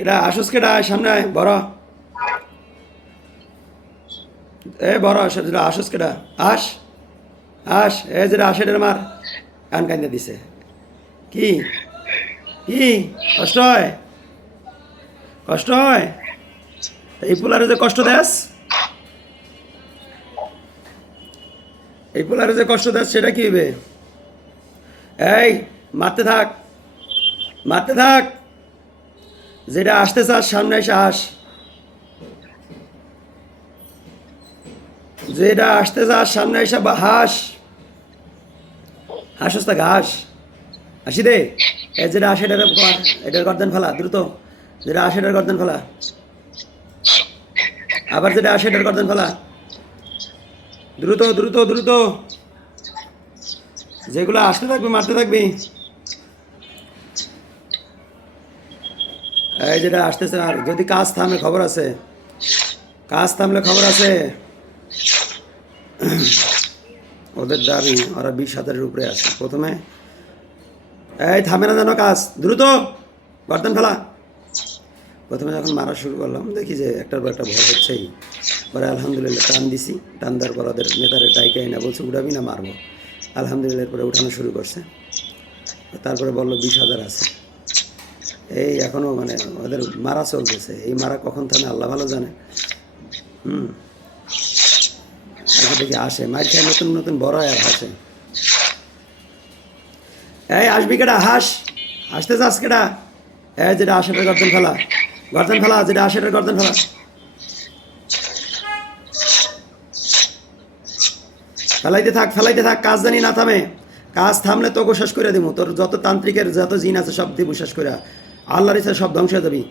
এটা আসুস কেডা সামনে আয় বড় এ বড় যেটা আসুস কেডা আস আস এ যেটা আসে এটার মার কান কান্দে দিছে কি কি কষ্ট হয় কষ্ট হয় এই পোলারে যে কষ্ট দেস এই পোলারে যে কষ্ট দেস সেটা কি হবে এই মারতে থাক মারতে থাক যেটা আসতে চাস সামনে এসে আস যেটা আসতে চাস সামনে এসে হাস হাসস তা ঘাস হাসি দে এ যেটা আসে এটার গর্দান ফেলা দ্রুত যেটা আসে এটার গর্দান ফেলা আবার যেটা আসে এটার গর্দান ফেলা দ্রুত দ্রুত দ্রুত যেগুলো আসতে থাকবি মারতে থাকবি এই যেটা আসতেছে আর যদি কাজ থামে খবর আছে কাজ থামলে খবর আছে ওদের দাবি ওরা 20,000-এর উপরে আছে প্রথমে এই থামে না যেন কাজ দ্রুত গর্দান ফেলা প্রথমে যখন মারা শুরু করলাম দেখি যে একটার পর একটা ভয় হচ্ছেই পরে আলহামদুলিল্লাহ টান দিছি টান দেওয়ার পর ওদের নেতারে ডাইকে না বলছে উঠাবি না মারবো আলহামদুলিল্লাহ এরপরে উঠানো শুরু করছে তারপরে বললো 20,000 আছে এই এখনও মানে ওদের মারা চলতেছে এই মারা কখন থামে আল্লাহ ভালো জানে দেখি আসে মার খেয়ে নতুন নতুন বড় আর হাসে এই আসবি কেডা হাস আসতে যাস কেডা এই যেটা আশেটার গর্দন ফেলা যেটা আশেটার গর্দন ফেলা ফেলাইতে থাক কাজ জানি না থামে কাজ থামলে তোকে শেষ করে দিব তোর যত তান্ত্রিকের যত জিন আছে সব দিব শেষ করে আল্লাহর ইচ্ছা সব ধ্বংস হয়ে যাবি